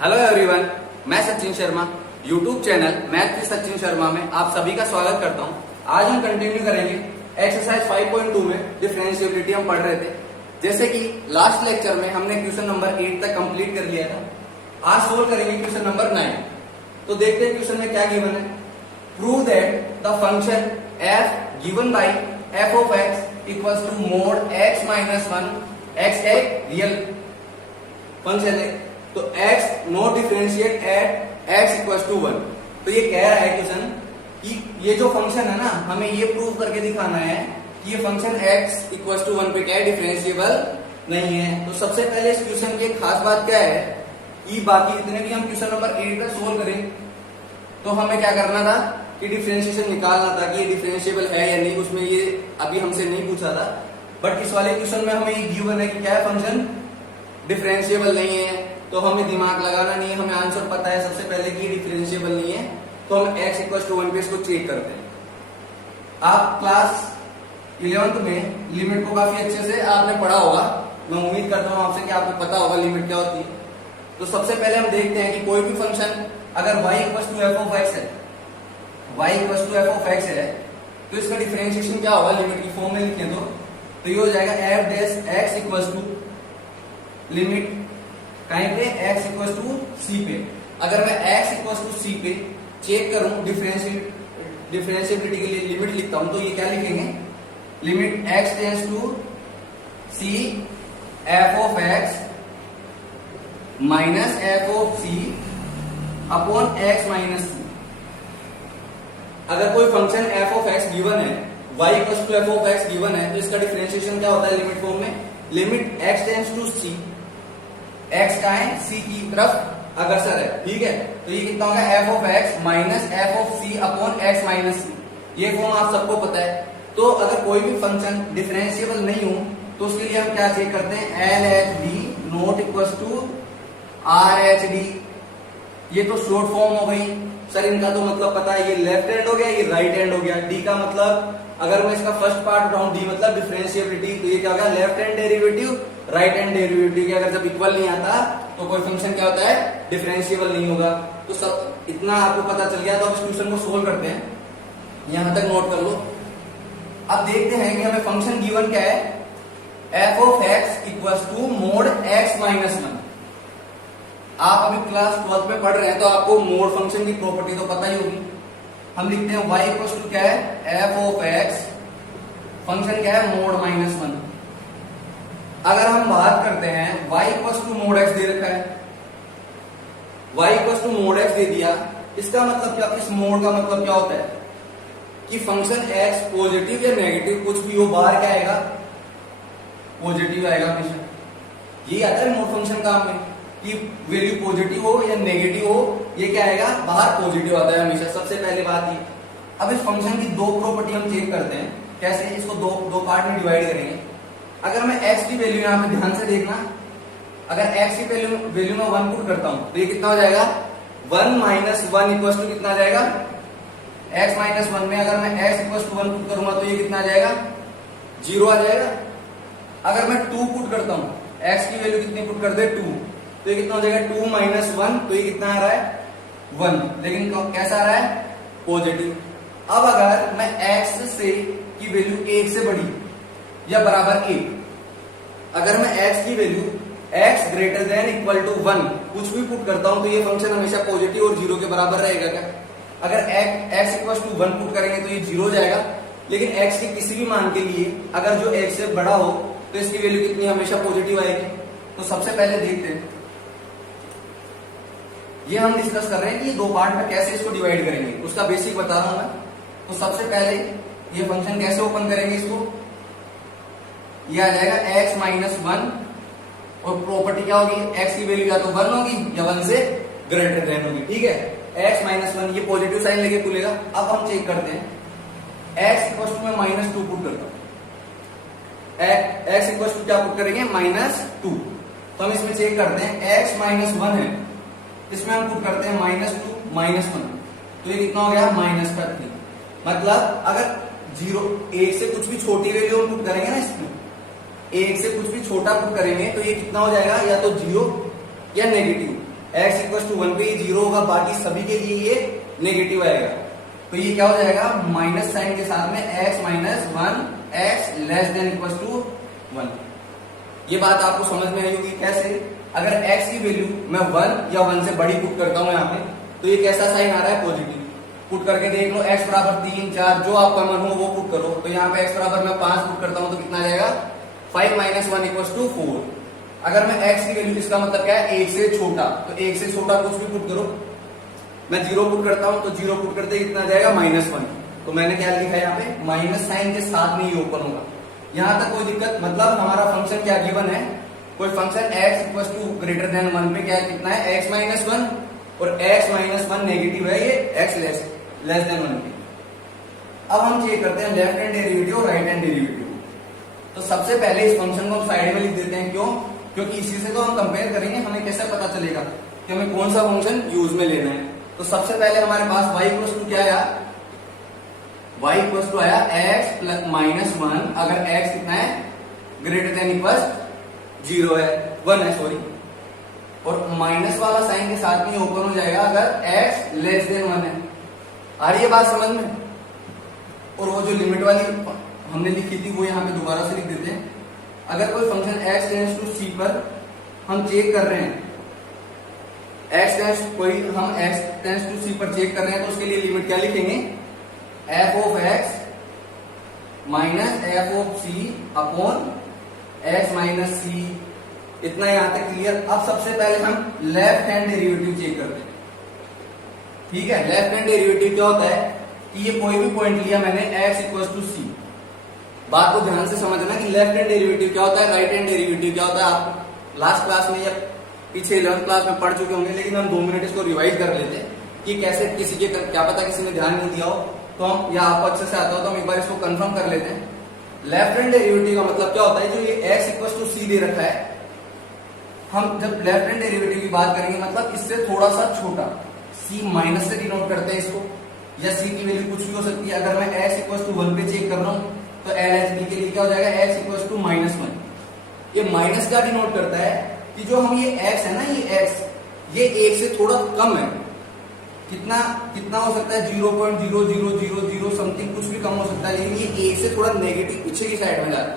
Hello everyone, मैं Sachin Sharma YouTube channel math with Sachin Sharma में आप सभी का स्वागत करता हूं। आज हम कंटिन्यू करेंगे एक्सरसाइज 5.2 में डिफरेंशिएबिलिटी हम पढ़ रहे थे। जैसे कि लास्ट लेक्चर में हमने क्वेश्चन नंबर 8 तक कंप्लीट कर लिया था। आज सोल्व करेंगे क्वेश्चन नंबर 9। तो देखते हैं क्वेश्चन में क्या गिवन है। Prove that the function f given by f of x equals to mod x minus 1 x एक रियल फंक्शन है, तो x not differentiate at x equals to 1। तो ये कह रहा है क्वेश्चन कि ये जो फंक्शन है ना, हमें ये प्रूव करके दिखाना है कि ये फंक्शन x इक्वल्स टू 1 पे क्या है, डिफरेंशिएबल नहीं है। तो सबसे पहले इस क्वेश्चन की एक खास बात क्या है कि बाकी जितने भी हम क्वेश्चन नंबर 8 तक सोल्व करें तो हमें क्या करना था कि डिफरेंशिएशन निकालना था कि ये डिफरेंशिएबल है या नहीं। उसमें ये अभी हमसे नहीं पूछा था, बट इस वाले क्वेश्चन में हमें ये गिवन है कि क्या है, फंक्शन डिफरेंशिएबल नहीं है। तो हमें दिमाग लगाना नहीं है, हमें आंसर पता है सबसे पहले कि डिफरेंशिएबल नहीं है। तो हम x इक्वल टू 1 पे इसको चेक करते हैं। आप क्लास 11th में लिमिट को काफी अच्छे से आपने पढ़ा होगा। मैं उम्मीद करता हूं आपसे कि आपको पता होगा लिमिट क्या होती है। तो सबसे पहले हम देखते हैं कि कोई भी फंक्शन अगर y equal to f of x है, y equal to f of x है, तो इसका डिफरेंशिएशन क्या होगा, लिमिट की फॉर्म में लिखें तो ये हो जाएगा f dash x equal to limit कहीं पे x इक्वल टू c पे। अगर मैं x इक्वल टू c पे चेक करूं डिफरेंशिएबिलिटी के लिए लिमिट लिखता हूं, तो ये क्या लिखेंगे, limit x tends to c f of x minus f of c upon x minus c। अगर कोई function f of x given है, y equal to f of x given है, तो इसका डिफरेंशिएशन क्या होता है लिमिट फॉर्म में, limit x tends to c, x का है c की तरफ अग्रसर है, ठीक है। तो ये कितना होगा, f of x minus f of c upon x minus c। ये फॉर्म आप सबको पता है। तो अगर कोई भी फंक्शन डिफरेंशिएबल नहीं हो तो उसके लिए हम क्या चेक करते हैं, LHD not equal to RHD। ये तो शॉर्ट फॉर्म हो गई सर, इनका तो मतलब पता है, ये लेफ्ट हैंड हो गया, ये राइट हैंड हो गया। डी का मतलब अगर मैं इसका फर्स्ट पार्ट उठाऊं, डी मतलब डिफरेंशिएबिलिटी, तो ये क्या होगा, left hand derivative right hand derivative के अगर जब इक्वल नहीं आता तो कोई फंक्शन क्या होता है, डिफरेंशिएबल नहीं होगा। तो सब इतना आपको पता चल गया। तो अब इस क्वेश्चन को सोल्व करते हैं, यहां तक नोट कर लो। अब देखते हैं कि हमें फंक्शन गिवन क्या है, f of x equal to mod x minus 1। आप अभी क्लास 12 में पढ़ रहे हैं तो आपको मोड फंक्शन की प्रॉपर्टी तो पता ही होगी। हम लिखते हैं y इक्वल टू क्या है, f ऑफ x, फंक्शन क्या है, मोड माइनस 1। अगर हम बात करते हैं y equal to mod x दे रखा है, y equal to mod x दे दिया, इसका मतलब क्या, इस मोड का मतलब क्या होता है कि फंक्शन x पॉजिटिव या नेगेटिव कुछ भी हो, बाहर क्या आएगा, पॉजिटिव आएगा हमेशा। ये आता है मोड फंक्शन काम में कि वैल्यू पॉजिटिव हो या नेगेटिव हो, ये क्या आएगा, बाहर पॉजिटिव आता है हमेशा। सबसे पहले बात ये। अब इस फंक्शन की दो प्रॉपर्टी हम चेक करते हैं, कैसे, इसको दो पार्ट में डिवाइड करेंगे। अगर मैं x की वैल्यू यहां पे ध्यान से देखना, अगर x की वैल्यू में 1 पुट करता हूं तो ये कितना हो जाएगा, 1 माइनस 1 इक्वल टू कितना आ जाएगा, x माइनस 1 में अगर मैं x इक्वल टू 1 पुट करूंगा तो ये कितना आ जाएगा, 0 आ जाएगा। अगर मैं 2 पुट करता हूं, x की वैल्यू कितनी पुट कर दे, 2, तो ये कितना हो जाएगा, 2 माइनस 1, तो ये कितना आ रहा है, 1, लेकिन कैसा आ रहा है, पॉजिटिव। अब अगर मैं x से की वैल्यू 1 से बड़ी या बराबर 1, अगर मैं x की value x greater than equal to 1 कुछ भी पुट करता हूं तो ये फंक्शन हमेशा पॉजिटिव और 0 के बराबर रहेगा क्या। अगर x इक्वल टू 1 पुट करेंगे तो ये 0 हो जाएगा, लेकिन x के किसी भी मान के लिए अगर जो x से बड़ा हो तो इसकी वैल्यू कितनी हमेशा पॉजिटिव आएगी। तो सबसे पहले देखते हैं, ये हम डिस्कस कर रहे हैं कि ये दो पार्ट में कैसे इसको डिवाइड करेंगे, उसका बेसिक बता रहा हूं मैं। तो सबसे पहले ये फंक्शन कैसे ओपन करेंगे, इसको ये आ जाएगा x माइनस 1 और प्रॉपर्टी क्या होगी, x की वैल्यू या तो 1 होगी या 1 से ग्रेटर देन होगी, ठीक है। x माइनस 1 ये पॉजिटिव साइन लेके खुलेगा। अब हम चेक करते हैं, x इक्वल टू में माइनस 2 पुट करता हूं, x इक्वल टू क्या पुट करेंगे, माइनस 2। तो हम इसमें चेक करते हैं, x माइनस 1 है, इसमें हम पुट करते हैं माइनस 2 माइनस 1, तो ये कितना हो गया, माइनस का 3। मतलब अगर 0 1 से कुछ भी छोटी वैल्यू हम पुट करेंगे ना, इसमें 1 से कुछ भी छोटा पुट करेंगे तो ये कितना हो जाएगा, या तो 0 या नेगेटिव। x इक्वल टू 1 पे ये 0 होगा, बाकी सभी के लिए ये नेगेटिव आएगा। तो ये क्या हो जाएगा, माइनस साइन के साथ में x minus 1 x less than equal to 1। ये बात आपको समझ में आई होगी कैसे। अगर x की वैल्यू मैं 1 या 1 से बड़ी पुट करता हूं यहाँ पे, तो ये कैसा साइन आ रहा है, पॉजिटिव। पुट करके देख लो, x बराबर 3 4 जो आपका मन हो वो पुट करो। तो यहाँ पे x बराबर मैं 5 पुट करता हूं तो कितना आ जाएगा, 5 माइनस 1 इक्वल टू 4। अगर मैं x की वैल्यू, इसका मतलब क्या है, 1 से छोटा, तो 1 से छोटा कुछ भी पुट करो। मैं 0 पुट करता हूं तो 0 पुट करते कितना आ जाएगा, -1। तो मैंने क्या लिखा है यहाँ पे, माइनस साइन के साथ में ही ओपन होगा। यहां तक कोई दिक्कत, मतलब हमारा फंक्शन क्या गिवन है, कोई function x equal to greater than 1 पे क्या है, कितना है, x माइनस 1, और x माइनस 1 नेगेटिव है, ये x लेस देन 1 पे। अब हम चेक करते हैं लेफ्ट हैंड डेरिवेटिव और राइट हैंड डेरिवेटिव। तो सबसे पहले इस फंक्शन को हम साइड में लिख देते हैं, क्यों, क्योंकि इसी से तो हम कंपेयर करेंगे, हमें कैसे पता चलेगा कि हमें कौन सा फंक्शन यूज में लेना है। तो सबसे पहले हमारे पास y इक्वल टू क्या आया, y इक्वल टू आया x प्लस माइनस 1, अगर x कितना है, ग्रेटर देन इक्वल 0 है, 1 है सॉरी, और माइनस वाला साइन के साथ में ओपन हो जाएगा अगर x लेस देन 1 है। आ रही है बात समझ में। और वो जो लिमिट वाली हमने लिखी थी वो यहाँ पे दोबारा से लिख देते हैं। अगर कोई function x tends to c पर हम चेक कर रहे हैं, x टेंड्स टू c पर चेक कर रहे हैं, तो उसके लिए लिमिट क्या लिखेंगे, f of x minus f of c upon x minus c। इतना यहां तक क्लियर। अब सबसे पहले हम लेफ्ट हैंड डेरिवेटिव चेक करते हैं। ठीक है, लेफ्ट हैंड डेरिवेटिव क्या होता है कि ये कोई भी पॉइंट लिया मैंने x इक्वल टू c। बात को ध्यान से समझना कि लेफ्ट हैंड डेरिवेटिव क्या होता है, राइट हैंड डेरिवेटिव क्या होता है। आप लास्ट क्लास में या पीछे 11th क्लास में पढ़ चुके होंगे, लेकिन हम 2 मिनट इसको रिवाइज कर लेते हैं कि कैसे, किसी के क्या पता किसी ने ध्यान नहीं दिया हो तो हम, या आपको अच्छे से आता हो तो हम एक बार इसको कंफर्म कर लेते हैं। लेफ्ट हैंड डेरिवेटिव का मतलब क्या होता है, जो ये x इक्वल टू c दे रखा है, हम जब लेफ्ट हैंड डेरिवेटिव की बात करेंगे मतलब इससे थोड़ा सा छोटा, c माइनस से डिनोट करते हैं इसको, या c की वैल्यू कुछ भी हो सकती है। अगर मैं x इक्वल टू 1 पे चेक कर रहा हूं तो LHB के लिए क्या हो जाएगा, x इक्वल टू -1। ये माइनस का डिनोट करता है कि जो हम ये x है ना, ये x ये 1 से थोड़ा कम है। कितना हो सकता है, 0.0000 समथिंग, कुछ भी कम हो सकता है, लेकिन ये 1 से थोड़ा नेगेटिव पीछे की साइड में जा रहा है।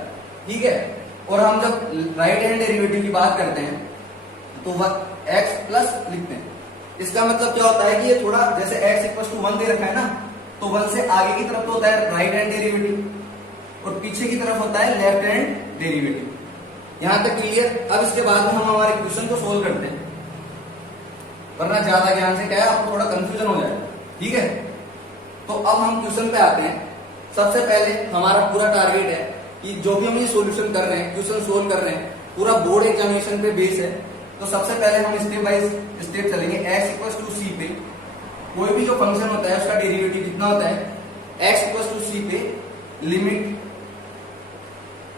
ठीक है। और हम जब राइट हैंड डेरिवेटिव की बात करते हैं तो वह x प्लस लिखते हैं। इसका मतलब क्या होता है कि ये थोड़ा, जैसे x इक्वल टू 1 दे रखा है ना, तो 1 से आगे की तरफ तो होता है राइट हैंड डेरिवेटिव और पीछे की तरफ होता है लेफ्ट हैंड डेरिवेटिव। यहां तक क्लियर। अब इसके बाद में हम हमारे क्वेश्चन को सोल्व करते हैं, वरना ज्यादा ज्ञान से क्या है आपको थोड़ा कंफ्यूजन हो जाएगा। ठीक है, तो अब हम क्वेश्चन पे आते हैं। सबसे पहले हमारा पूरा टारगेट है कि जो भी हम ये सॉल्यूशन कर रहे हैं, क्वेश्चन सोल्व कर रहे हैं, पूरा बोर्ड एग्जामिनेशन पे बेस है। तो सबसे पहले हम स्टेप बाय स्टेप चलेंगे। x इक्वल टू c पे कोई भी जो फंक्शन होता है उसका डेरिवेटिव कितना होता है, x इक्वल टू c पे limit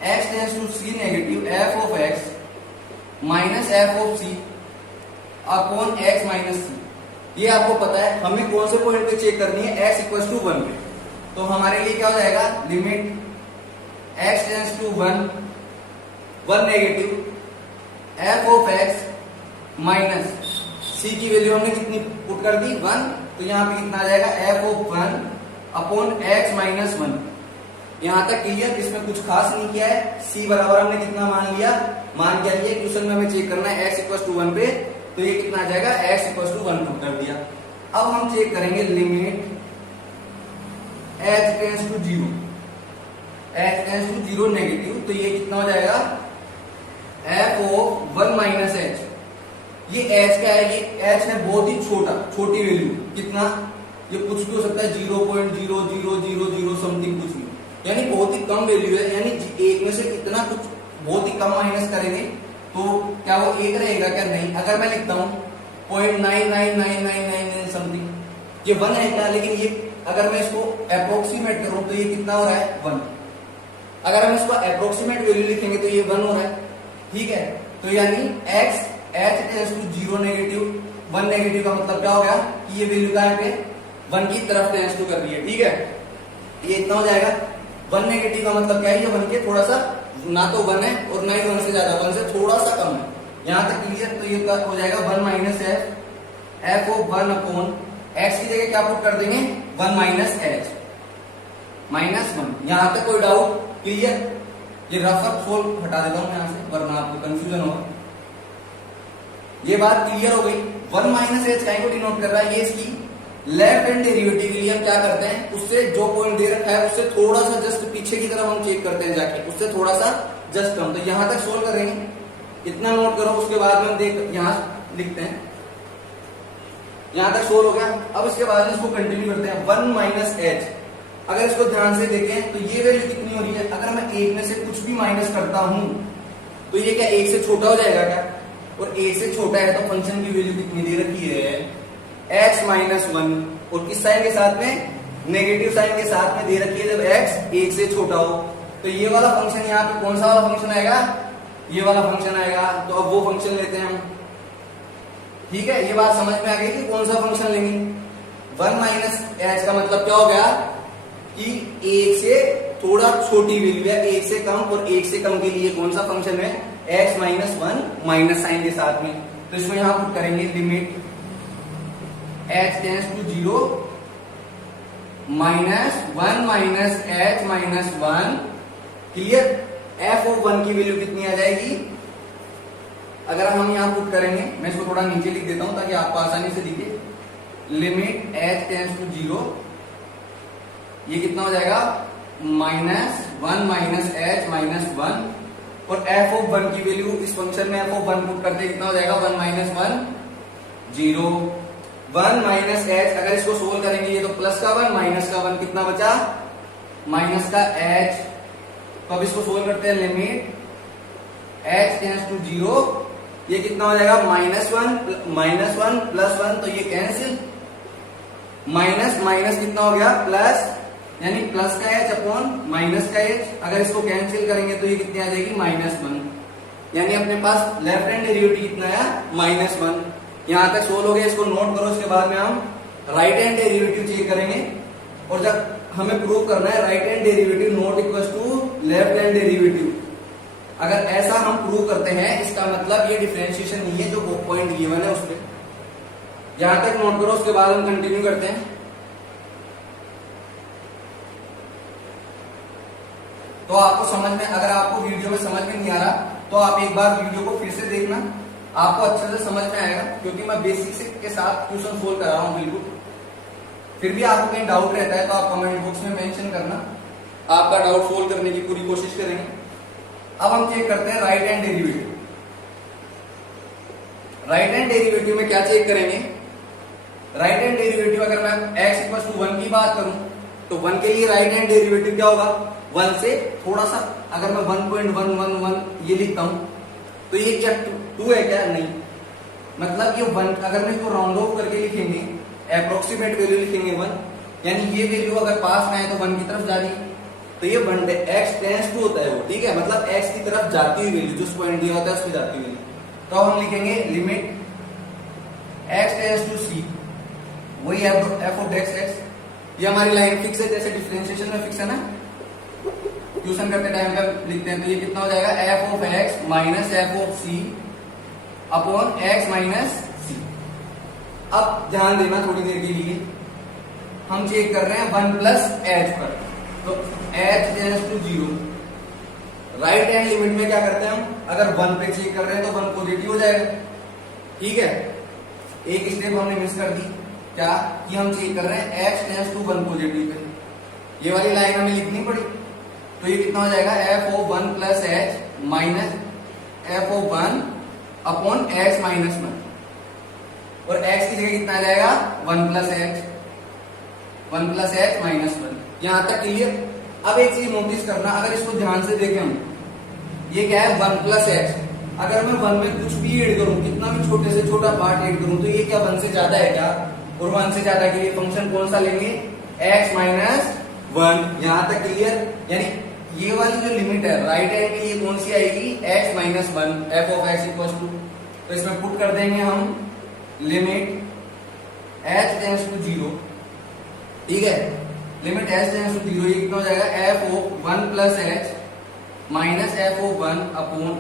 x tends to c negative f of x minus f of c upon x minus c। ये आपको पता है हमें कौन से पॉइंट पे चेक करनी है, x इक्वल टू 1 पे। तो हमारे लिए क्या हो जाएगा, limit x tends to 1 negative f of x minus c की वैल्यू हमने कितनी पुट कर दी, 1। तो यहाँ पे कितना आ जाएगा, f of 1 upon x minus 1। यहां तक क्लियर, इसमें कुछ खास नहीं किया है। c बराबर हमने कितना मान लिया, मान क्या लिया, क्वेश्चन में हमें चेक करना है x इक्वल टू 1 पे, तो ये कितना आ जाएगा, x इक्वल टू 1 पुट कर दिया। अब हम चेक करेंगे limit h tends to 0, h tends to 0 negative, तो ये कितना हो जाएगा, f ऑफ 1 माइनस h। ये h क्या है, ये h है बहुत ही छोटी वैल्यू, कितना, ये कुछ भी हो सकता है, 0.0000 समथिंग कुछ भी, यानी बहुत ही कम वैल्यू है। यानी एक में से कितना कुछ बहुत ही कम माइनस करेंगे तो क्या वो 1 रहेगा क्या, नहीं। अगर मैं लिखता हूं 0.999999 समथिंग, ये 1 है क्या, लेकिन ये अगर मैं इसको अप्रोक्सीमेट करूं तो ये कितना हो रहा है, 1। अगर हम इसको अप्रोक्सीमेट वैल्यू लिखेंगे तो ये 1 हो रहा है। ठीक है, तो यानी x h tends to 0 negative 1 negative का मतलब क्या हो गया कि ये वैल्यू कहां पे, 1 की तरफ टेंड्स टू कर रही है। ठीक है, ये इतना हो जाएगा। 1 नेगेटिव का मतलब क्या है, ये 1 के थोड़ा सा, ना तो 1 है और ना ही 1 से ज्यादा, 1 से थोड़ा सा कम है। यहां तक क्लियर। तो ये हो जाएगा 1 minus F of 1 upon x की जगह क्या पुट कर देंगे 1 माइनस एच माइनस 1। यहां तक कोई डाउट क्लियर? ये रफ सोल्व हटा देता हूं यहां से वरना आपको कंफ्यूजन होगा। ये बात क्लियर हो गई। 1 माइनस एच का को डिनोट कर रहा है, ये इसकी लेफ्ट हैंड डेरिवेटिव के लिए हम क्या करते हैं, उससे जो पॉइंट दे रखा है उससे थोड़ा सा जस्ट पीछे की तरफ हम चेक करते हैं जाके, उससे थोड़ा सा जस्ट कम। तो यहां तक सोल्व करेंगे, इतना नोट करो। उसके बाद में हम देख यहां लिखते हैं, यहां तक सोल्व हो गया। अब इसके बाद में इसको कंटिन्यू करते हैं। 1 माइनस एच, अगर इसको ध्यान से देखें तो ये वैल्यू कितनी हो रही है, अगर मैं एक में से कुछ भी माइनस करता हूं तो ये क्या एक से छोटा हो जाएगा क्या? और एक से छोटा है तो फंक्शन की वैल्यू कितनी दे रखी है x माइनस 1, और किस साइन के साथ में, नेगेटिव साइन के साथ में दे रखी है जब x एक से छोटा हो। तो ये वाला फंक्शन यहाँ पे कौन सा वाला फंक्शन आएगा, ये वाला फंक्शन आएगा। तो अब वो फंक्शन लेते हैं हम, ठीक है। ये बात समझ में आ गई कि कौन सा फंक्शन लेंगे। 1 माइनस एच का मतलब क्या हो गया कि एक से थोड़ा छोटी वैल्यू है, एक से कम, और एक से कम के लिए कौन सा फंक्शन है x माइनस 1 माइनस साइन के साथ में। तो इसको यहां पुट करेंगे, limit h tends to 0 minus 1 minus h minus 1, clear. f of 1 की वैल्यू कितनी आ जाएगी, अगर हम यहां पुट करेंगे, मैं इसको थोड़ा नीचे लिख देता हूं ताकि आपको आसानी से दिखे। लिमिट h टेंड्स टू 0, ये कितना हो जाएगा माइनस 1 माइनस h माइनस 1, और f ऑफ 1 की वैल्यू इस फंक्शन में f ऑफ 1 पुट करते कितना हो जाएगा 1 माइनस 1 0। 1 माइनस h, अगर इसको सोल्व करेंगे ये तो प्लस का 1 माइनस का 1, कितना बचा माइनस का h। तो अब इसको सोल्व करते हैं, लिमिट h टेंड्स टू 0, ये कितना हो जाएगा माइनस 1 प्लस 1, तो ये कैंसिल, माइनस माइनस कितना हो गया प्लस, यानी प्लस का h अपॉन माइनस का h। अगर इसको कैंसिल करेंगे तो ये कितनी आ जाएगी माइनस 1, यानी अपने पास लेफ्ट हैंड डेरिवेटिव कितना है माइनस 1। यहां तक सोल्व हो गया, इसको नोट करो। इसके बाद में हम राइट हैंड डेरिवेटिव चेक करेंगे, और जब हमें प्रूव करना है right hand derivative not equal to left hand derivative, अगर ऐसा हम प्रूव करते हैं इसका मतलब ये डिफरेंशिएशन नहीं है जो पॉइंट गिवन है उस पर। यहां तक नोट करो, उसके बाद हम कंटिन्यू करते हैं। तो आपको समझ में, अगर आपको वीडियो में समझ में नहीं आ रहा तो आप एक बार वीडियो को फिर से देखना, आपको अच्छे से समझ में आएगा, क्योंकि मैं बेसिक के साथ ट्यूशन सोल्व करा रहा हूं बिल्कुल। फिर भी आपको कहीं डाउट रहता है तो आप कमेंट बॉक्स में मेंशन करना, आपका डाउट सोल्व करने की पूरी कोशिश करेंगे। अब हम चेक करते हैं right hand derivative. Right hand derivative में क्या चेक करेंगे, राइट हैंड डेरिवेटिव अगर मैं x इक्वल टू 1 की बात करूं तो 1 के लिए राइट हैंड डेरिवेटिव क्या होगा, 1 से थोड़ा सा, अगर मैं 1.111 ये लिखता हूं तो ये क्या 2 है क्या, नहीं, मतलब ये 1, अगर मैं इसको राउंड ऑफ करके लिखेंगे, अप्रोक्सीमेट वैल्यू लिखेंगे 1, यानी ये वैल्यू अगर पास में आए तो 1 की तरफ जा रही है, तो ये 1 x टेंड्स टू होता है वो, ठीक है, मतलब x की तरफ जाती हुई वैल्यू, जो पॉइंट दिया होता है उस पर जाती हुई वैल्यू। तो हम लिखेंगे limit x tends to c, वही f ऑफ x, ये हमारी लाइन फिक्स है, जैसे डिफरेंशिएशन में फिक्स है ना, ट्यूशन करते टाइम पे लिखते हैं। तो ये कितना हो जाएगा f of x minus f of c upon x minus c। अब ध्यान देना थोड़ी देर के लिए, हम चेक कर रहे हैं 1 प्लस h पर, तो h tends to 0, right hand limit में क्या करते हैं हम, अगर 1 पे चेक कर रहे हैं तो 1 पॉजिटिव हो जाएगा, ठीक है। एक स्टेप हमने मिस कर दी, क्या कि हम चेक कर रहे हैं x tends to 1 positive pay, ये वाली लाइन हमें लिखनी पड़ी। तो ये कितना हो जाएगा f of 1 plus h minus f of 1 upon x minus 1, और x की जगह कितना आ जाएगा 1 प्लस h माइनस 1। यहां तक क्लियर। अब एक चीज नोटिस करना, अगर इसको ध्यान से देखें हम, ये क्या है 1 प्लस h, अगर मैं 1 में कुछ भी ऐड करूं, कितना भी छोटे से छोटा पार्ट ऐड करूं, तो ये क्या 1 से ज्यादा है क्या, और 1 से ज्यादा के लिए फंक्शन कौन सा लेंगे x माइनस 1। यहां तक क्लियर, यानी ये वाली जो लिमिट है राइट हैंड के लिए कौन सी आएगी x minus 1, f of x equal to, तो इसमें पुट कर देंगे हम लिमिट h टेंड्स टू 0, ठीक है, लिमिट h टेंड्स टू 0, ये कितना हो जाएगा f of 1 plus h minus f of 1 upon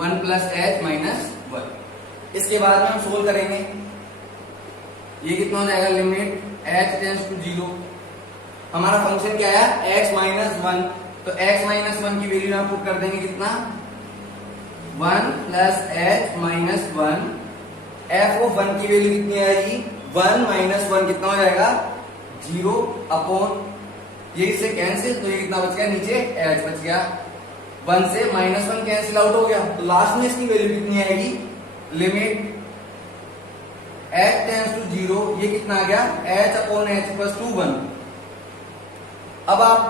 1 plus h minus 1। इसके बाद में हम सोल्व करेंगे, ये कितना हो जाएगा, लिमिट h टेंड्स टू 0। हमारा फंक्शन क्या है, x माइनस 1, तो x माइनस 1 की वैल्यू हम पुट कर देंगे कितना, 1 plus h minus 1। f of 1 की वैल्यू कितनी आएगी, 1 माइनस 1 कितना हो जाएगा, 0 अपॉन, ये इससे कैंसिल, तो ये कितना बच गया, नीचे h बच गया। 1 से माइनस 1 कैंसिल आउट हो गया, तो लास्ट में इसकी वैल्यू कितनी आएगी, लिमिट h टेंड्स टू 0, ये कितना आ गया, h upon h equals to 1। अब आप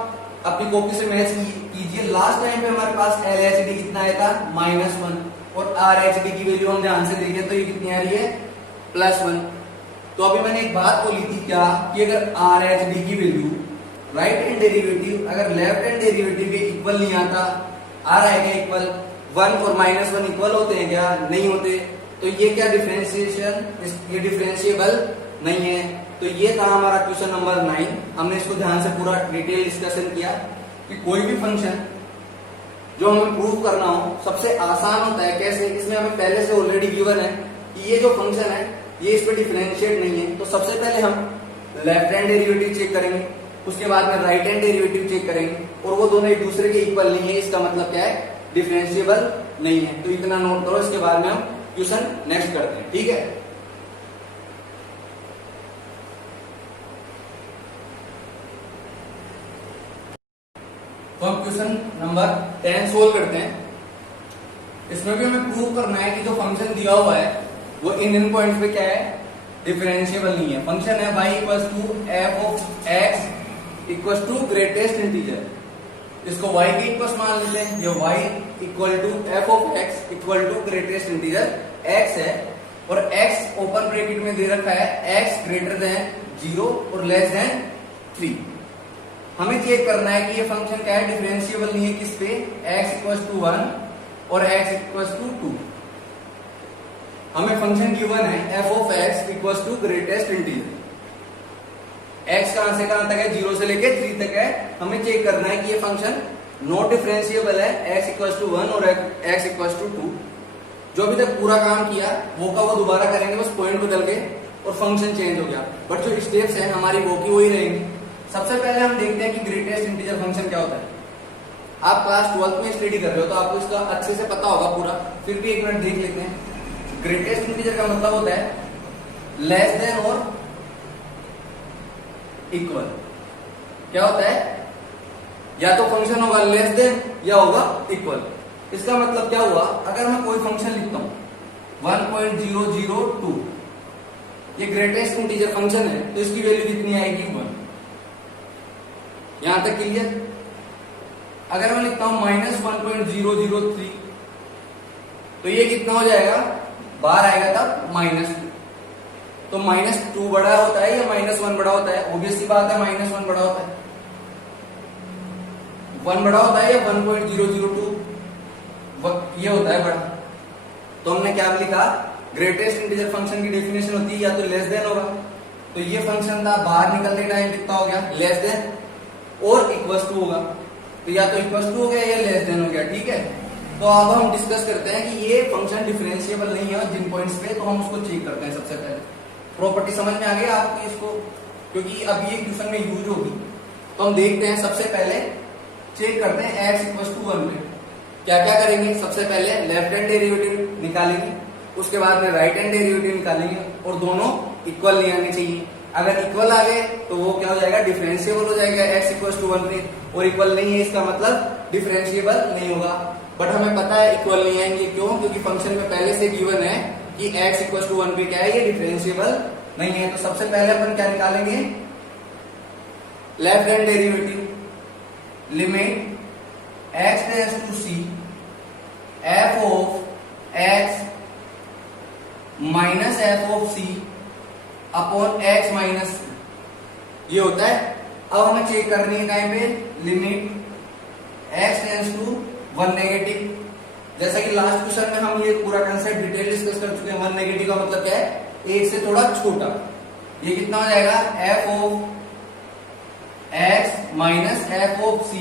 अपनी कॉपी से मैच कीजिए, लास्ट टाइम पे हमारे पास LHD कितना आया था, -1, और RHD की वैल्यू हम ध्यान से देखें तो ये कितनी आ रही है, +1। तो अभी मैंने एक बात बोली थी क्या, कि अगर RHD की वैल्यू राइट हैंड डेरिवेटिव अगर लेफ्ट हैंड डेरिवेटिव के इक्वल नहीं आता, आ रहा है क्या इक्वल, 1 और -1 इक्वल होते हैं क्या, नहीं होते, तो ये क्या डिफरेंशिएशन, ये डिफरेंशिएबल नहीं है। तो ये था हमारा क्वेश्चन नंबर 9। हमने इसको ध्यान से पूरा डिटेल डिस्कशन किया कि कोई भी फंक्शन जो हमें प्रूव करना हो सबसे आसान होता है कैसे, इसमें हमें पहले से ऑलरेडी गिवन है कि ये जो फंक्शन है ये इस पे डिफरेंशिएट नहीं है। तो सबसे पहले हम लेफ्ट हैंड डेरिवेटिव चेक करेंगे, उसके बाद में राइट हैंड डेरिवेटिव चेक करेंगे, और वो दोनों एक दूसरे के इक्वल नहीं है, इसका मतलब क्या है, डिफरेंशिएबल नहीं है। तो इतना नोट करो, इसके बाद में हम क्वेश्चन नेक्स्ट करते हैं, ठीक है। तो हम क्वेश्चन नंबर 10 सोल्व करते हैं। इसमें भी हमें प्रूव करना है कि जो फंक्शन दिया हुआ है वो इन पॉइंट्स पे क्या है, डिफरेंशिएबल नहीं है। फंक्शन है y equals to f of x equals to greatest integer, इसको y के इक्वल्स मान लेते हैं। ये y equal to f of x equal to greatest integer x है, और x ओपन ब्रैकेट में दे रखा है x ग्रेटर देन 0 और लेस देन 3। हमें चेक करना है कि ये फंक्शन क्या है, डिफरेंशिएबल नहीं है किस पे, x इक्वल्स टू 1 और x इक्वल्स टू 2। हमें फंक्शन गिवन है f of x equals to greatest integer, x कहां से कहां तक है, 0 से लेके 3 तक है। हमें चेक करना है कि ये फंक्शन नॉट डिफरेंशिएबल है, x इक्वल्स टू 1 और x इक्वल्स टू 2। जो अभी तक पूरा काम किया वो का वो दोबारा करेंगे, बस पॉइंट बदल के और फंक्शन चेंज हो गया, बट जो स्टेप्स हैं हमारी वो की वही रहेंगी। सबसे पहले हम देखते हैं कि ग्रेटेस्ट इंटीजर फंक्शन क्या होता है। आप क्लास 12th में स्टडी कर रहे हो तो आपको इसका अच्छे से पता होगा पूरा, फिर भी एक मिनट देख लेते हैं। ग्रेटेस्ट इंटीजर का मतलब होता है लेस देन और इक्वल। क्या होता है, या तो फंक्शन होगा लेस देन या होगा इक्वल। इसका मतलब क्या हुआ, अगर मैं कोई फंक्शन लिखता हूं 1.002, ये ग्रेटेस्ट इंटीजर फंक्शन है, तो इसकी वैल्यू कितनी आएगी, 1। यहां तक क्लियर। अगर मैं लिखता हूं -1.003, तो ये कितना हो जाएगा, बाहर आएगा तब -2। तो -2 बड़ा होता है या -1 बड़ा होता है, ऑब्वियसली बात है -1 बड़ा होता है। 1 बड़ा होता है या 1.002 ये होता है बड़ा। तो हमने क्या लिखा, ग्रेटेस्ट इंटीजर फंक्शन की डेफिनेशन होती है या तो लेस देन होगा, तो ये फंक्शन था, बाहर निकलने टाइम कितना हो गया, लेस देन और इक्वल्स टू होगा, तो या तो इक्वल्स टू हो गया या लेस देन हो गया, ठीक है। तो अब हम डिस्कस करते हैं कि ये फंक्शन डिफरेंशिएबल नहीं है जिन पॉइंट्स पे, तो हम उसको चेक करते हैं। सबसे पहले प्रॉपर्टी समझ में आ गई आपको इसको, क्योंकि अब ये क्वेश्चन में यूज होगी। तो हम देखते हैं, सबसे पहले चेक करते हैं x इक्वल्स टू 1 पे क्या क्या करेंगे। सबसे पहले लेफ्ट हैंड डेरिवेटिव निकालेंगे, उसके बाद में राइट हैंड डेरिवेटिव निकालेंगे, और दोनों इक्वल नहीं आने चाहिए। अगर इक्वल आ गए तो वो क्या हो जाएगा, डिफरेंशिएबल हो जाएगा x इक्वल्स टू 1 पे, और इक्वल नहीं है इसका मतलब डिफरेंशिएबल नहीं होगा। बट हमें पता है इक्वल नहीं आएंगे, क्यों, क्योंकि फंक्शन में पहले से गिवन है कि x इक्वल्स टू 1 पे क्या है, ये डिफरेंशिएबल नहीं है। तो सबसे पहले अपन क्या निकालेंगे, left hand derivative, limit x tends to c f of x minus f of c upon x minus c, ये होता है। अब हमें चेक करनी है टाइम पे, limit x tends to 1 negative. जैसा कि लास्ट क्वेश्चन में हम ये पूरा कंसेप्ट डिटेल डिस्कस कर चुके हैं। 1 नेगेटिव का मतलब क्या है, 1 से थोड़ा छोटा। ये कितना हो जाएगा, f of x minus f of c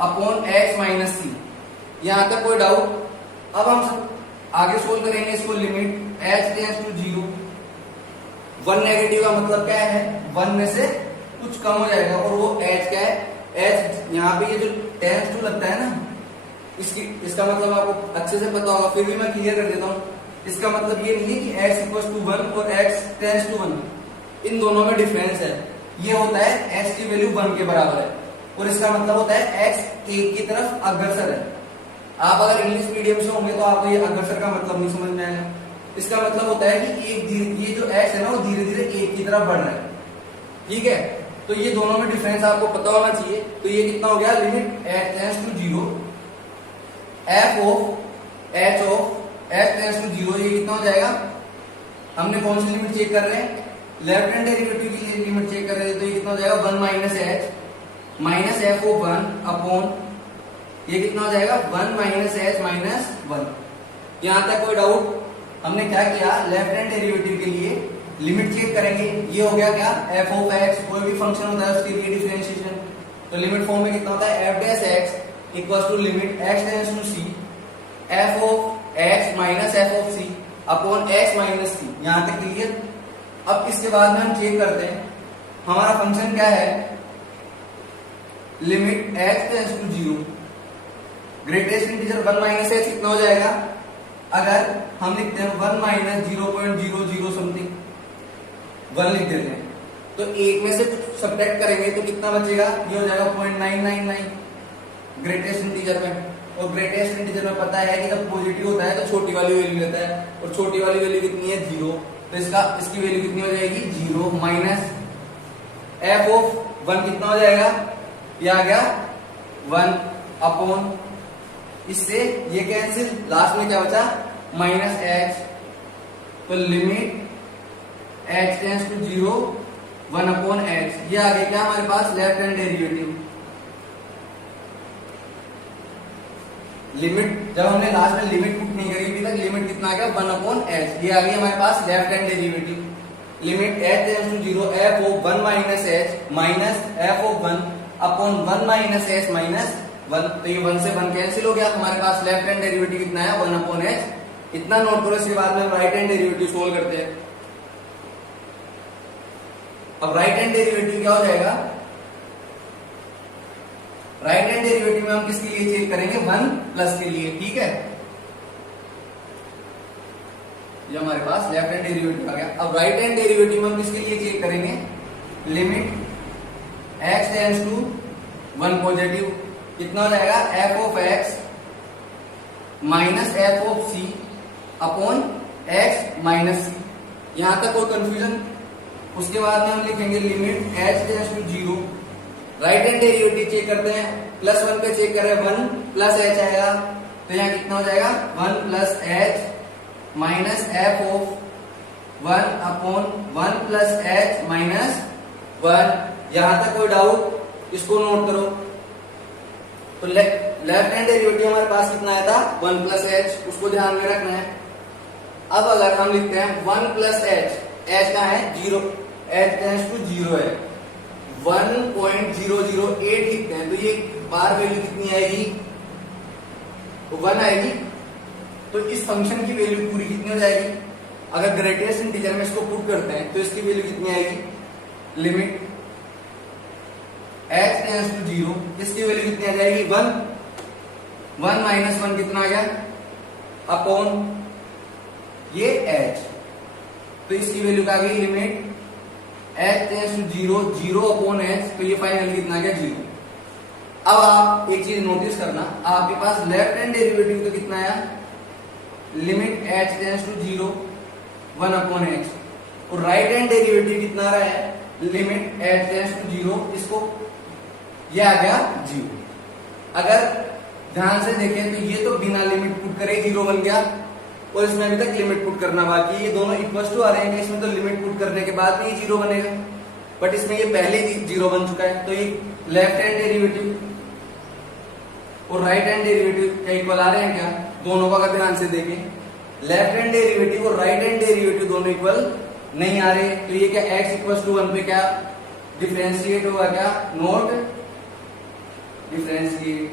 upon x minus c। यहां तक कोई डाउट। अब हम आगे सोल्व करेंगे इसको, limit h tends to 0, 1 negative का मतलब क्या है, 1 में से कुछ कम हो जाएगा, और वो h क्या है, h यहाँ पे ये जो टेंड्स टू लगता है ना, इसका मतलब आपको अच्छे से पता होगा, फिर भी मैं क्लियर कर देता हूँ। इसका मतलब ये नहीं है कि x इक्वल टू 1 और x टेंड्स टू 1, इन दोनों में डिफरेंस है। ये होता है x की वैल्यू 1 के बराबर है, और इसका मतलब होता है x 1 की तरफ अग्रसर है। आप अगर इंग्लिश मीडियम से होंगे तो आपको ये अग्रसर का मतलब नहीं समझ में आएगा। इसका मतलब होता है कि ये जो x है ना, वो धीरे धीरे 1 की तरफ बढ़ रहा है, ठीक है। तो ये दोनों में डिफरेंस आपको पता होना चाहिए। तो ये कितना हो गया, limit h tends to 0 f of h of h tends to 0, ये कितना हो जाएगा, हमने कौन सी लिमिट चेक कर रहे हैं, लेफ्ट हैंड डेरिवेटिव की लिमिट चेक कर रहे थे, तो ये कितना हो जाएगा 1 minus h minus F of 1 upon, ये कितना हो जाएगा 1 माइनस h माइनस 1। यहां तक कोई डाउट? हमने क्या किया, लेफ्ट हैंड डेरिवेटिव के लिए लिमिट चेक करेंगे। ये हो गया क्या, f ऑफ x, कोई भी फंक्शन होता है उसके लिए डिफरेंशिएशन, तो लिमिट फॉर्म में कितना होता है, f dash x equals to limit x tends to c f of x minus f of c upon x minus c। यहां तक क्लियर? अब इसके बाद में हम चेक करते हैं हमारा फंक्शन क्या है, limit x tends to 0, greatest integer 1 minus h कितना हो जाएगा, अगर हम लिखते हैं 1 माइनस 0.00 समथिंग 1 लिख देते हैं, तो 1 में से सब्ट्रैक्ट करेंगे तो कितना बचेगा, ये हो जाएगा 0.999 ग्रेटेस्ट इंटीजर में। और ग्रेटेस्ट इंटीजर में पता है कि जब पॉजिटिव होता है तो छोटी वाली वैल्यू लेता है, और छोटी वाली वैल्यू कितनी है 0, तो इसकी वैल्यू कितनी हो जाएगी 0 माइनस f ऑफ 1 कितना हो जाएगा, ये आ गया 1 अपॉन, इससे ये कैंसिल, लास्ट में क्या बचा माइनस h, तो limit h tends to 0 1 upon h। ये आ गया क्या हमारे पास लेफ्ट हैंड डेरिवेटिव। लिमिट जब हमने लास्ट में लिमिट पुट नहीं करी अभी तक, लिमिट कितना आ गया 1 अपॉन h, ये आ गई हमारे पास left hand derivative. Limit h tends to 0 f of 1 minus h minus f of 1 upon 1 minus h minus 1, तो ये 1 से 1 कैंसिल हो गया, हमारे पास लेफ्ट हैंड डेरिवेटिव कितना है 1 अपॉन h। इतना नोट करो, इसके बाद में हम राइट हैंड डेरिवेटिव सोल्व करते हैं। अब राइट हैंड डेरिवेटिव क्या हो जाएगा, राइट हैंड डेरिवेटिव में हम किसके लिए चेक करेंगे, 1 प्लस के लिए, ठीक है। ये हमारे पास लेफ्ट हैंड डेरिवेटिव आ गया। अब राइट हैंड डेरिवेटिव में हम किसके लिए चेक करेंगे, limit x tends to 1 positive, कितना हो जाएगा f of x minus f of c upon x minus c। यहां तक कोई कंफ्यूजन? उसके बाद में हम लिखेंगे limit h tends to 0, right hand derivative check करते हैं, प्लस 1 पे चेक कर रहे हैं 1 प्लस h आएगा, तो यहाँ कितना हो जाएगा 1 plus h minus f of 1 upon 1 plus h minus 1। यहां तक कोई डाउट? इसको नोट करो। तो लेफ्ट हैंड डेरिवेटिव हमारे पास कितना आया था 1 प्लस h, उसको ध्यान में रखना है। अब अगर हम लिखते हैं 1 प्लस h, h का है 0, h टेंड्स टू 0 है, 1.008 लिखते हैं, तो ये बार वैल्यू कितनी आएगी, 1 आएगी। तो इस फंक्शन की वैल्यू पूरी कितनी हो जाएगी, अगर ग्रेटेस्ट इंटीजर में इसको पुट करते हैं तो इसकी वैल्यू कितनी आएगी, लिमिट h टेंड्स टू 0, इसकी वैल्यू कितनी आ जाएगी 1 माइनस 1 कितना आ गया अपॉन ये h, तो इसकी वैल्यू क्या आ गई, limit h tends to 0 upon h, तो ये फाइनल कितना आ गया 0। अब आप एक चीज नोटिस करना, आपके पास लेफ्ट हैंड डेरिवेटिव तो कितना आया, limit h tends to 0 1 upon h, और राइट हैंड डेरिवेटिव कितना आ रहा है, लिमिट h टेंड्स टू 0, इसको ये आ गया 0। अगर ध्यान से देखें तो ये तो बिना लिमिट पुट करे 0 बन गया, और इसमें अभी तक लिमिट पुट करना बाकी, ये दोनों इक्वल टू आ रहे हैं, इसमें तो लिमिट पुट करने के बाद भी ये 0 बनेगा, बट इसमें ये पहले ही 0 बन चुका है। तो ये लेफ्ट हैंड डेरिवेटिव और राइट हैंड डेरिवेटिव क्या इक्वल आ रहे हैं क्या, दोनों का अगर ध्यान से देखें लेफ्ट हैंड डेरिवेटिव और राइट हैंड डेरिवेटिव दोनों इक्वल नहीं आ रहे, तो ये क्या x इक्वल टू 1 पे क्या डिफरेंशिएट होगा, क्या नोट डिफरेंशिएट।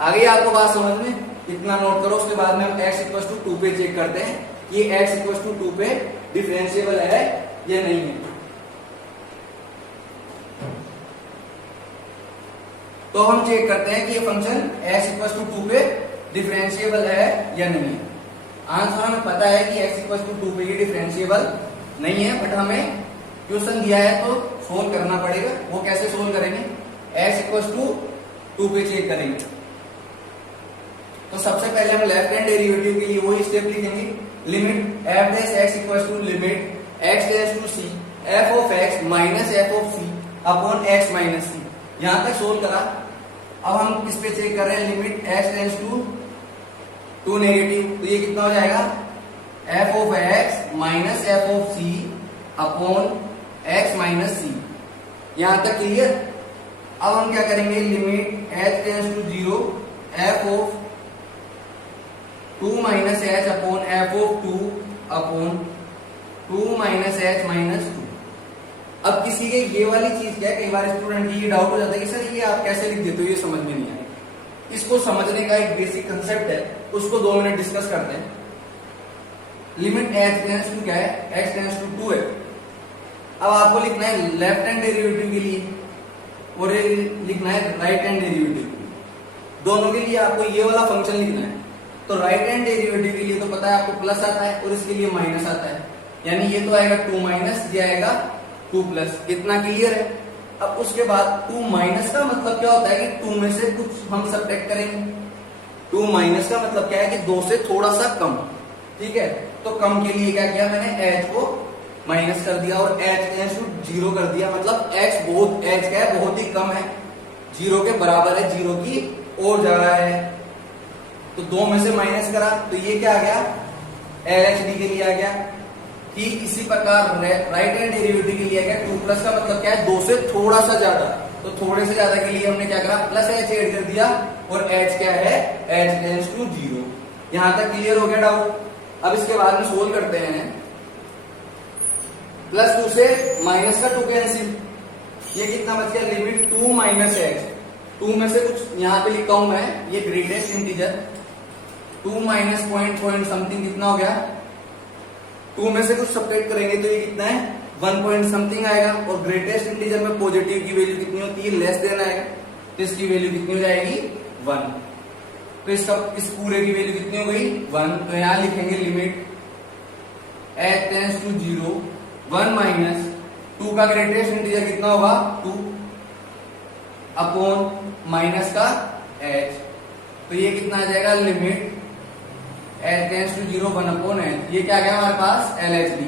आ गई आपको बात समझ में? इतना नोट करो। उसके बाद में हम x इक्वल टू 2 पे चेक करते हैं कि x इक्वल टू 2 पे डिफरेंशिएबल है या नहीं है। तो हम चेक करते हैं कि ये फंक्शन x इक्वल टू 2 पे डिफरेंशिएबल है या नहीं है। आंसर हमें पता है कि x इक्वल टू 2 पे ये डिफरेंशिएबल नहीं है, बट हमें क्वेश्चन दिया है तो सोल्व करना पड़ेगा। वो कैसे सोल्व करेंगे, x इक्वल टू 2 पे चेक करेंगे। तो सबसे पहले हम लेफ्ट हैंड डेरिवेटिव के लिए वही स्टेप लिखेंगे, limit f dash x equal to limit x dash to c f of x minus f of c upon x minus c। यहां तक सोल्व करा। अब हम किस पे चेक कर रहे हैं, limit x tends to negative, तो ये कितना हो जाएगा f of x minus f of c upon x minus c। यहां तक क्लियर। अब हम क्या करेंगे, limit h tends to 0 f of 2 minus h upon f of 2 upon 2 minus h minus 2। अब किसी के ये वाली चीज क्या है, कई बार स्टूडेंट की ये डाउट हो जाता है कि सर ये आप कैसे लिख देते हो, ये समझ में नहीं आया। इसको समझने का एक बेसिक कंसेप्ट है, उसको 2 मिनट डिस्कस करते हैं। लिमिट h टेंड्स टू क्या है, x टेंड्स टू 2 है। अब आपको लिखना है लेफ्ट हैंड डेरिवेटिव के लिए और लिखना है राइट हैंड डेरिवेटिव के लिए। दोनों के लिए आपको ये वाला फंक्शन लिखना है। तो राइट हैंड डेरिवेटिव के लिए तो पता है आपको प्लस आता है और इसके लिए माइनस आता है, यानी ये तो आएगा 2 माइनस, ये आएगा 2 प्लस। इतना क्लियर है। अब उसके बाद 2 माइनस का मतलब क्या होता है कि 2 में से कुछ हम सब्ट्रैक्ट करेंगे। 2 माइनस का मतलब क्या है कि 2 से थोड़ा सा कम, ठीक है। तो कम के लिए क्या किया मैंने, h को माइनस कर दिया और h टेंड्स टू 0 कर दिया। मतलब h क्या है, बहुत ही कम है, 0 के बराबर है, 0 की ओर जा रहा है। तो 2 में से माइनस करा तो ये क्या आ गया, LHD के लिए आ गया। ठीक इसी प्रकार राइट हैंड डेरिवेटिव के लिए आ गया। 2 प्लस का मतलब क्या है, 2 से थोड़ा सा ज्यादा। तो थोड़े से ज्यादा के लिए हमने क्या करा, प्लस h ऐड कर दिया और h क्या है, h टेंड्स टू 0। यहां तक क्लियर हो गया डाउट। अब इसके बाद में सोल्व करते हैं। प्लस 2 से माइनस का 2 कैंसिल, ये कितना बच गया, लिमिट 2 माइनस h। 2 में से कुछ यहां पे लिखा हूं मैं, ये greatest integer 2 minus point something कितना हो गया। 2 में से कुछ सब्ट्रैक्ट करेंगे तो ये कितना है, 1 पॉइंट समथिंग आएगा। और ग्रेटेस्ट इंटीजर में पॉजिटिव की वैल्यू कितनी होती है, लेस देन आएगा, तो इसकी वैल्यू कितनी हो जाएगी, 1। तो इस पूरे की वैल्यू कितनी हो गई, 1। तो यहां लिखेंगे limit h tends to 0 1 minus 2 का ग्रेटेस्ट इंटीजर कितना होगा, 2 अपॉन माइनस का h। तो ये कितना आ जाएगा, limit h tends to 0 1 upon h। ये क्या आ गया हमारे पास, LHD।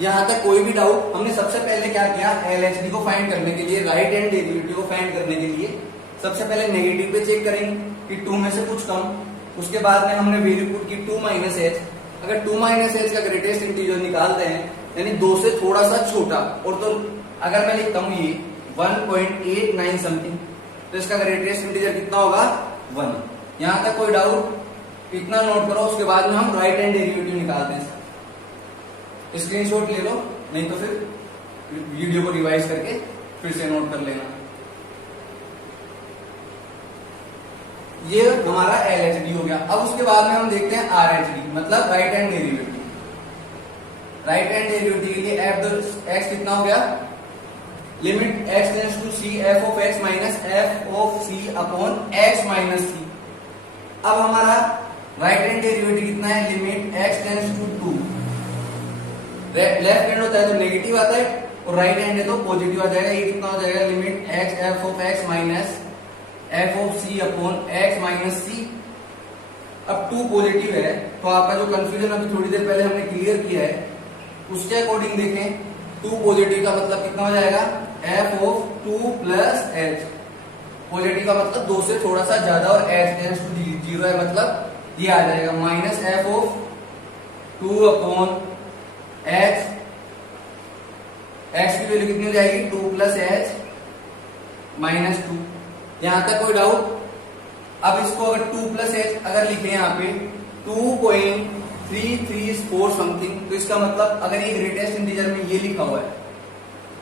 यहां तक कोई भी डाउट, हमने सबसे पहले क्या किया, LHD को फाइंड करने के लिए, राइट हैंड डेरिवेटिव को फाइंड करने के लिए सबसे पहले नेगेटिव पे चेक करेंगे कि 2 में से कुछ कम। उसके बाद में हमने वैल्यू पुट की 2 माइनस h। अगर 2 माइनस h का ग्रेटेस्ट इंटीजर निकालते हैं, यानी 2 से थोड़ा सा छोटा, और तो अगर मैं लिखता हूं ये 1.89 समथिंग, तो इसका ग्रेटेस्ट इंटीजर कितना होगा, 1। यहां तक कोई डाउट, इतना नोट करो। उसके बाद में हम राइट हैंड डेरिवेटिव निकालते हैं। स्क्रीनशॉट ले लो, नहीं तो फिर वीडियो को रिवाइज करके फिर से नोट कर लेना। ये हमारा LHD हो गया। अब उसके बाद में हम देखते हैं RHD, मतलब right hand derivative. Right hand derivative के लिए f कितना हो गया, limit x tends to c f of x minus f of c upon x minus c। अब हमारा राइट हैंड डेरिवेटिव कितना है, limit x tends to 2। Left hand होता है तो नेगेटिव आता है और राइट हैंड है तो पॉजिटिव आ जाएगा। ये कितना हो जाएगा, limit x f of x minus f of c upon x minus c। अब 2 पॉजिटिव है तो आपका जो कंफ्यूजन अभी थोड़ी देर पहले हमने क्लियर किया है, उसके अकॉर्डिंग देखें। 2 पॉजिटिव का मतलब कितना हो जाएगा, f of 2 plus h। Positive का मतलब 2 से थोड़ा सा ज्यादा और h टेंड्स टू 0 है, मतलब ये आ जाएगा minus f of 2 upon h। x की वैल्यू कितनी हो जाएगी, 2 प्लस h माइनस 2। यहां तक कोई डाउट। अब इसको अगर 2 प्लस h अगर लिखे यहाँ पे 2.334 समथिंग, तो इसका मतलब अगर ये ग्रेटेस्ट इंटीजर में ये लिखा हुआ है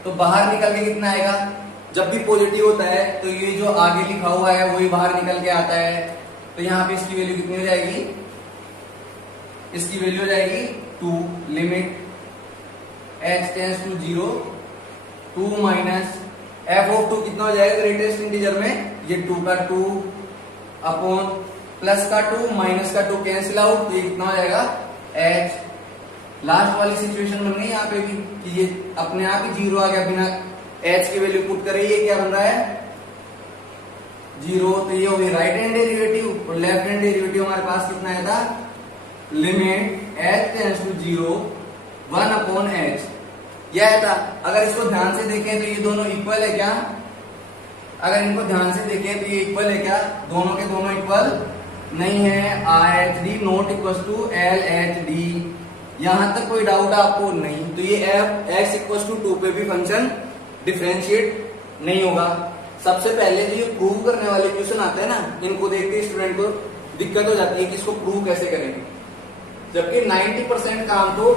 तो बाहर निकल के कितना आएगा, जब भी पॉजिटिव होता है तो ये जो आगे लिखा हुआ है वही बाहर निकल के आता है। तो यहाँ पे इसकी वैल्यू कितनी हो जाएगी, इसकी वैल्यू हो जाएगी 2, limit x tends to 0, 2 minus f of 2 कितना हो जाएगा ग्रेटेस्ट इंटीजर में, ये 2 का 2 अपॉन प्लस का 2 माइनस का 2 कैंसिल आउट, तो ये कितना हो जाएगा h। लास्ट वाली सिचुएशन बन गई यहाँ पे भी कि ये अपने आप ही 0 आ गया बिना h की वैल्यू पुट करे, ये क्या बन रहा है 0। तो ये हो गई राइट हैंड डेरिवेटिव, और लेफ्ट हैंड डेरिवेटिव हमारे पास कितना आया था, limit h tends to 0, 1 upon h, यह आया था। अगर इसको ध्यान से देखें तो ये दोनों इक्वल है क्या, अगर इनको ध्यान से देखें तो ये इक्वल है क्या, दोनों के दोनों इक्वल नहीं है। RHD not equal to LHD, यहां तक कोई डाउट आपको नहीं, तो ये f x इक्वल टू 2 पे भी फंक्शन डिफरेंशिएट नहीं होगा। सबसे पहले जो ये प्रूव करने वाले क्वेश्चन आते हैं ना, इनको देख के स्टूडेंट को दिक्कत हो जाती है कि इसको प्रूव कैसे करेंगे, जबकि 90% काम तो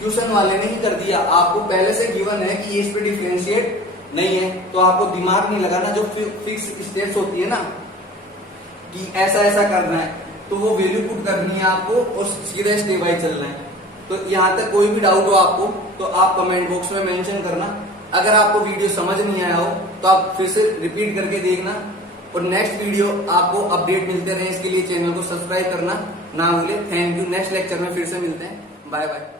क्वेश्चन वाले ने ही कर दिया। आपको पहले से गिवन है कि ये इस पे डिफरेंशिएट नहीं है, तो आपको दिमाग नहीं लगाना। जो फिक्स स्टेप्स होती है ना कि ऐसा ऐसा करना है, तो वो वैल्यू पुट करनी है आपको और सीधे स्टेप बाय चलना है। तो यहाँ तक कोई भी डाउट हो आपको तो आप कमेंट बॉक्स में मेंशन करना। अगर आपको वीडियो समझ नहीं आया हो तो आप फिर से रिपीट करके देखना, और नेक्स्ट वीडियो आपको अपडेट मिलते रहे इसके लिए चैनल को सब्सक्राइब करना ना भूले। थैंक यू, नेक्स्ट लेक्चर में फिर से मिलते हैं, बाय बाय।